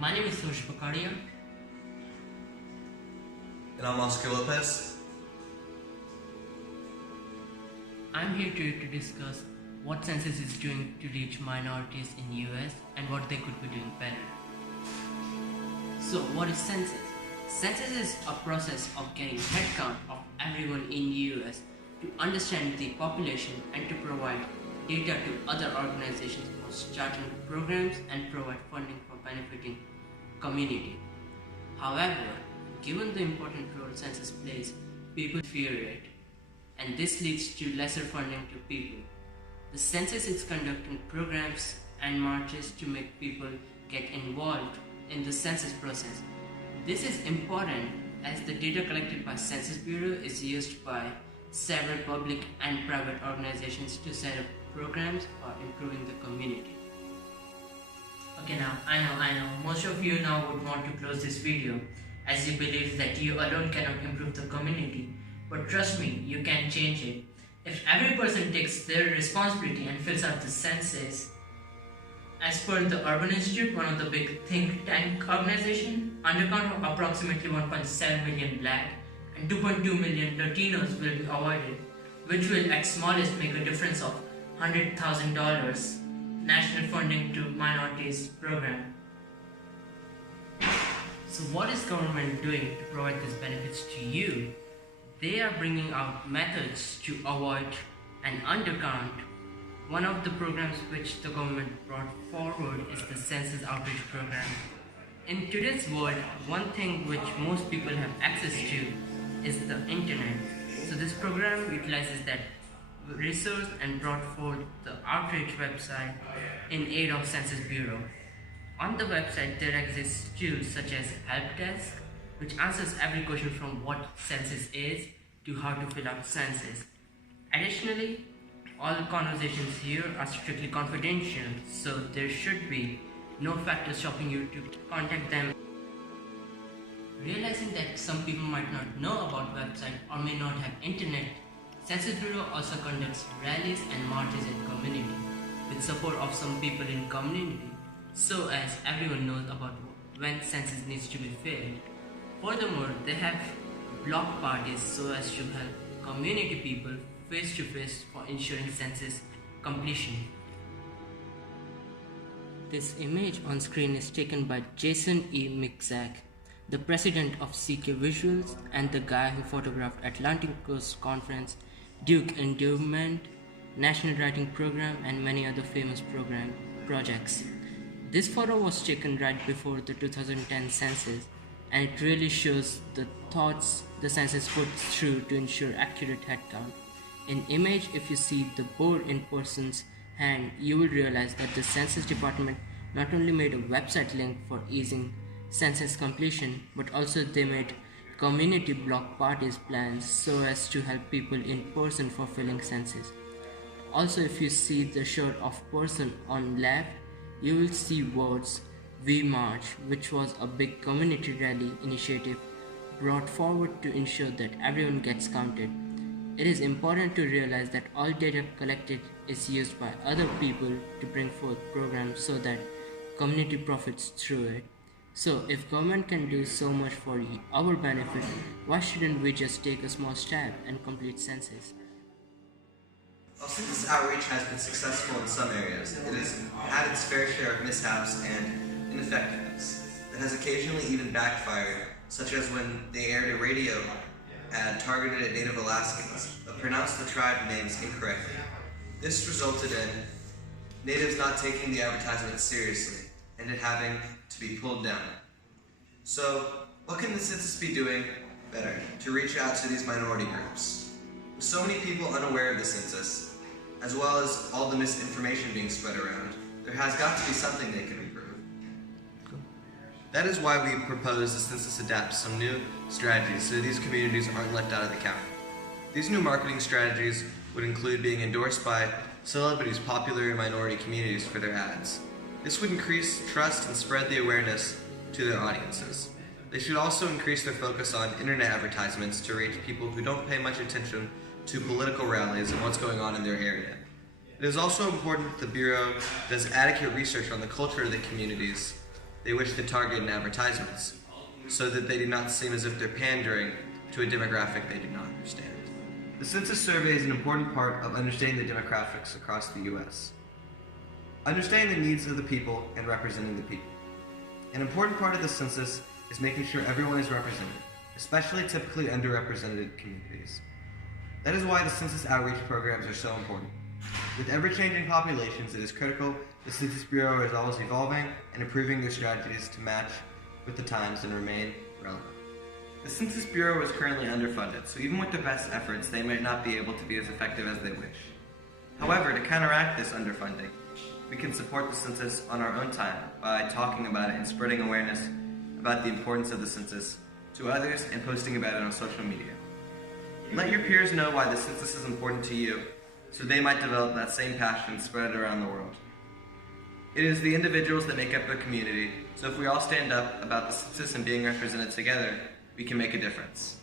My name is Bakadia. And I'm Lopez. I'm here to discuss what Census is doing to reach minorities in US and what they could be doing better. So what is Census? Census is a process of getting head count of everyone in US to understand the population and to provide data to other organizations for starting programs and provide funding for benefiting community. However, given the important role census plays, people fear it, and this leads to lesser funding to people. The census is conducting programs and marches to make people get involved in the census process. This is important as the data collected by Census Bureau is used by several public and private organizations to set up programs for improving the community. Okay, now I know most of you now would want to close this video as you believe that you alone cannot improve the community, but trust me, you can change it. If every person takes their responsibility and fills out the census, as per the Urban Institute, one of the big think tank organization, undercount of approximately 1.7 million Black and 2.2 million Latinos will be avoided, which will at smallest make a difference of $100,000 national funding to minorities program. So what is government doing to provide these benefits to you? They are bringing out methods to avoid an undercount. One of the programs which the government brought forward is the Census Outreach Program. In today's world, one thing which most people have access to is the internet. So this program utilizes that resource and brought forth the outreach website in aid of Census Bureau. On the website there exists tools such as help desk, which answers every question from what census is to how to fill out census. Additionally, all conversations here are strictly confidential, so there should be no factors stopping you to contact them. Realizing that some people might not know about website or may not have internet, Census Bureau also conducts rallies and marches in community with support of some people in community, so as everyone knows about when census needs to be filled. Furthermore, they have block parties so as to help community people face to face for ensuring census completion. This image on screen is taken by Jason E. Mixak, the president of CK Visuals and the guy who photographed Atlantic Coast Conference, Duke Endowment, National Writing Program, and many other famous projects. This photo was taken right before the 2010 census, and it really shows the thoughts the census put through to ensure accurate headcount. In image, if you see the board in person's hand, you will realize that the Census Department not only made a website link for easing census completion, but also they made community block parties plans so as to help people in person for filling census. Also, if you see the shot of person on left, you will see words We March, which was a big community rally initiative brought forward to ensure that everyone gets counted. It is important to realize that all data collected is used by other people to bring forth programs so that community profits through it. So if government can do so much for our benefit, why shouldn't we just take a small step and complete census? While census outreach has been successful in some areas, it has had its fair share of mishaps and ineffectiveness that has occasionally even backfired, such as when they aired a radio ad targeted at Native Alaskans, but pronounced the tribe names incorrectly. This resulted in natives not taking the advertisement seriously and it having to be pulled down. So, what can the census be doing better to reach out to these minority groups? With so many people unaware of the census, as well as all the misinformation being spread around, there has got to be something they can improve. That is why we propose the census adapts some new strategies so these communities aren't left out of the count. These new marketing strategies would include being endorsed by celebrities popular in minority communities for their ads. This would increase trust and spread the awareness to their audiences. They should also increase their focus on internet advertisements to reach people who don't pay much attention to political rallies and what's going on in their area. It is also important that the Bureau does adequate research on the culture of the communities they wish to target in advertisements, so that they do not seem as if they're pandering to a demographic they do not understand. The census survey is an important part of understanding the demographics across the U.S. Understanding the needs of the people and representing the people. An important part of the census is making sure everyone is represented, especially typically underrepresented communities. That is why the census outreach programs are so important. With ever-changing populations, it is critical the Census Bureau is always evolving and improving their strategies to match with the times and remain relevant. The Census Bureau is currently underfunded, so even with their best efforts, they might not be able to be as effective as they wish. However, to counteract this underfunding, we can support the census on our own time by talking about it and spreading awareness about the importance of the census to others and posting about it on social media. Let your peers know why the census is important to you, so they might develop that same passion and spread it around the world. It is the individuals that make up a community, so if we all stand up about the census and being represented together, we can make a difference.